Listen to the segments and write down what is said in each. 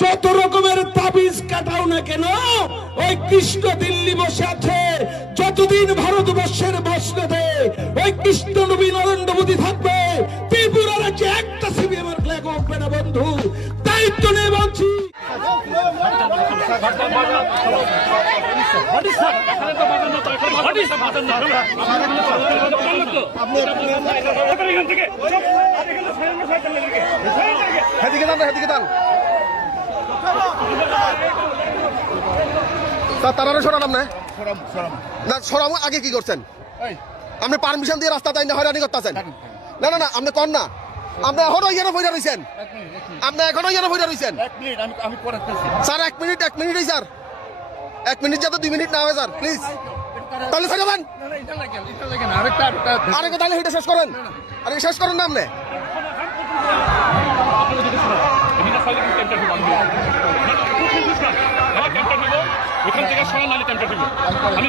যত রকমের তাবিজ কাটাও না কেন, ওই কৃষ্ণ দিল্লি বসে আছে। যতদিন ভারতবর্ষের মসনদে ওই কৃষ্ণ নবী নরেন্দ্র মোদী থাকবে, ত্রিপুরা রাজ্যে একটা সিপিএমের ফ্ল্যাগ উঠবে না বন্ধু। দায়িত্ব নিয়ে বলছি। তারা সরালাম না সরাম আগে কি করছেন? আপনি পারমিশন দিয়ে রাস্তা তাই না হয়রানি করতেছেন? না না না, আপনি কর না। আপনি এখনো ইয়ে বইটা রয়েছেন, আপনি এখনো ইয়ে বইটা রয়েছেন স্যার। 1 মিনিট স্যার, 1 মিনিট যাতে 2 মিনিট না হয় স্যার, প্লিজ। তাহলে ছাড়বেন আরেকটা, তাহলে এটা শেষ করেন। আরে শেষ করেন না আপনি। ওখান থেকে সরান নালে টেম্পার দিব। আমি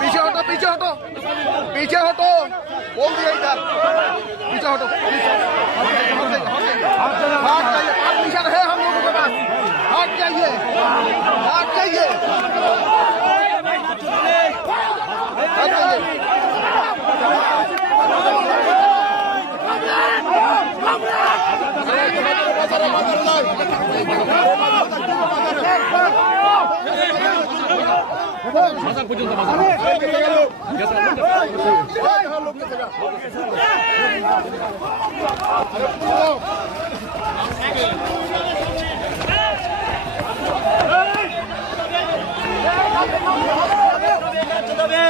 पीछे हटो, पीछे हटो, पीछे हटो, बोल दिया इधर, पीछे हटो, परमिशन है हम लोगों के पास, हट जाइए, हट जाइए, हट जाइए। বাজার পর্যন্ত বাজার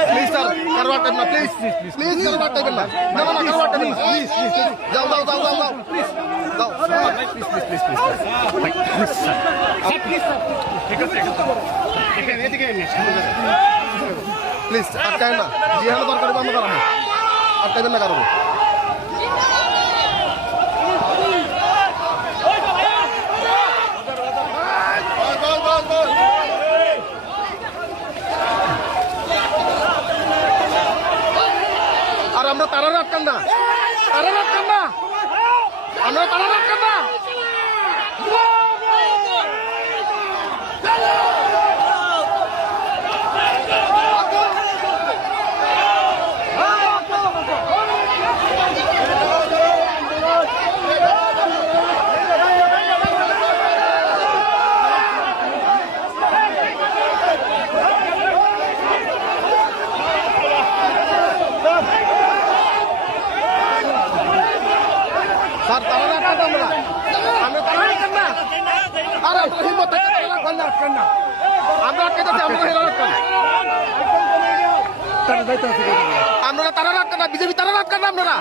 प्लीज सर, करवा करना प्लीज, प्लीज करवा करना, ना ना करवा करना प्लीज, जाओ जाओ जाओ जाओ जाओ प्लीज, जाओ please please please please please ঠিক আছে এখানে এদিকে प्लीज अटकाए ना, ये हम बार करवा मत करना, अटकाए ना करो। और আমরা তারা রাত করনা, তারা রাত করনা, আমরা তারা রাত করনা। सर तारा करना, हमें तारा करना, अरे हिम्मत है तारा करना, আমরা আটকে যাচ্ছি, আমরা হেরা রাখতাম, আমরা তারা রাখতাম না, বিজেপি তারা রাখতাম না। আপনারা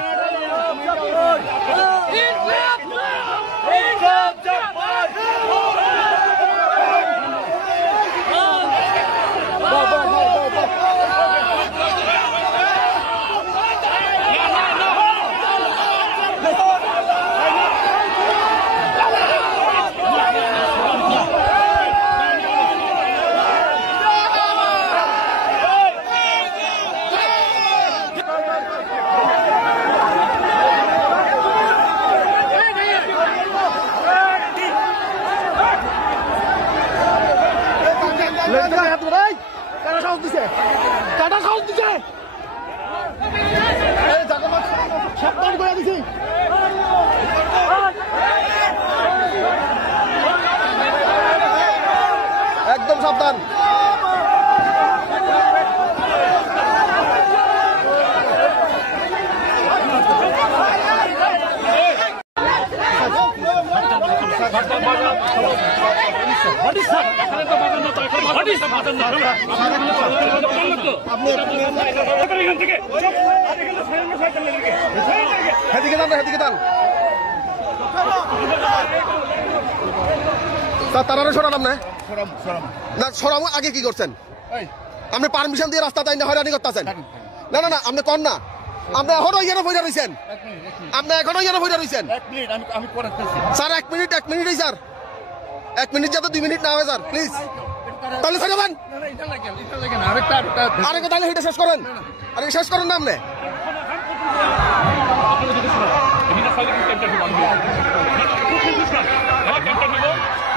কাটা খাওয়া দিছে, সাবধান করে দিছি, একদম সাবধান। তারা সরালাম না সরাম আগে কি করছেন? আপনি পারমিশন দিয়ে রাস্তা তাই না হয়রানি করতেছেন? না না না, আপনি কর না। আপনি এখনো ইয়ানো বইরা রইছেন আপনি এখনো ইয়ানো বইরা রইছেন আমি করাচ্ছি স্যার 1 মিনিট স্যার 1 মিনিট যাতে 2 মিনিট না হয় স্যার প্লিজ তাহলে ছেড়ে দেন আরেকটা তাহলে এটা শেষ করেন আরে শেষ করেন না আপনি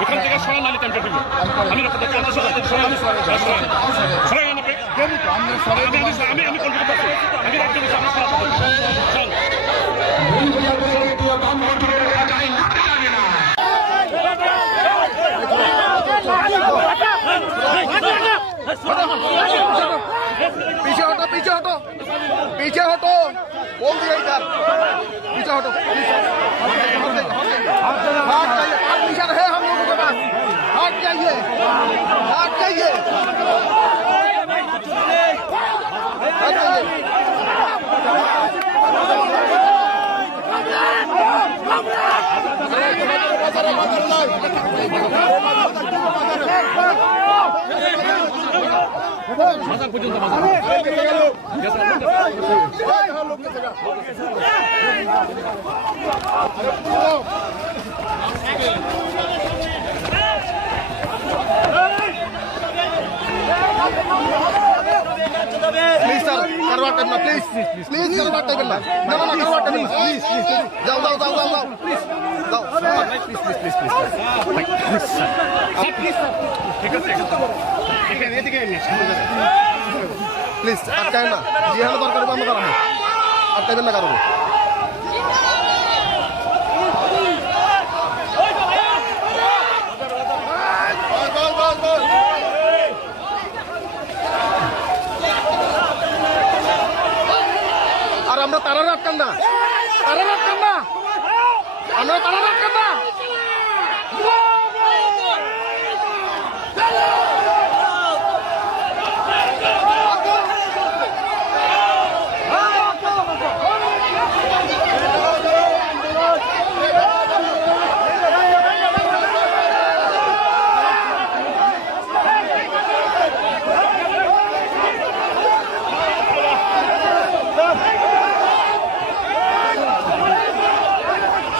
ওখান থেকে সরান নাহলে টেম্পার দিব আমি আমি কন্ট্রোল করছি আমি রাখতে বসে আমরা पीछे हटो बोल दिया इधर पीछे हटो परमिशन है हम लोगों के पास हट जाइए हट जाइए हट जाइए বাজার পর্যন্ত বাজার प्लीज सर करवा करना प्लीज प्लीज करवा करना ना ना करवा करना प्लीज प्लीज जाओ जाओ जाओ जाओ प्लीज जाओ प्लीज प्लीज प्लीज প্লিজ ঠিক আছে এখানে এদিকে प्लीज अटकाए ना जी हाँ बार करवा मत रहा अटकाए ना करो और हमरा तारा रात करना हमरा तारा रात करना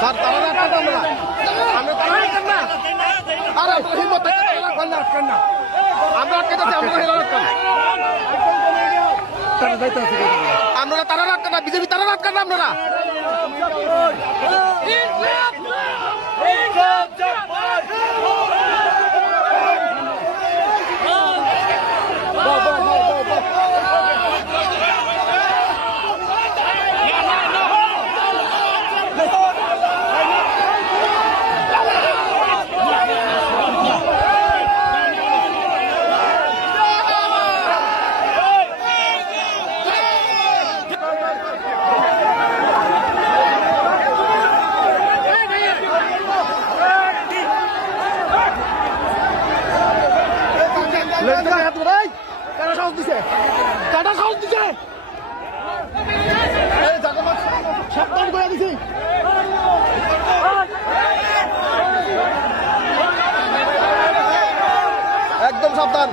सर तारा रात करना हमें तारा रात करना अरे हिम्मत करना আমরা আটকে যাচ্ছি আমরা হেরা রাখতাম আপনারা তারা রাখতেন না বিজেপি তারা রাখতেন না আপনারা একদম সাবধান